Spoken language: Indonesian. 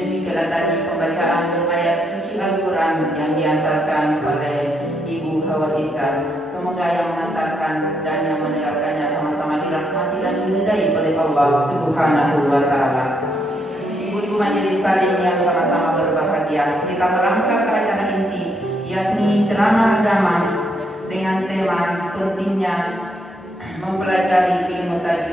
Demikianlah tadi pembacaan ayat suci Al-Quran yang diantarkan oleh Ibu Hawa Isan. Semoga yang mengantarkan dan yang mendengarkannya sama-sama dirahmati dan diridai oleh Allah Subhanahu wa Ta'ala. Ibu-ibu majelis taklim yang sama-sama berbahagia, kita melangkah ke acara inti, yakni ceramah agama dengan tema pentingnya mempelajari ilmu tajwid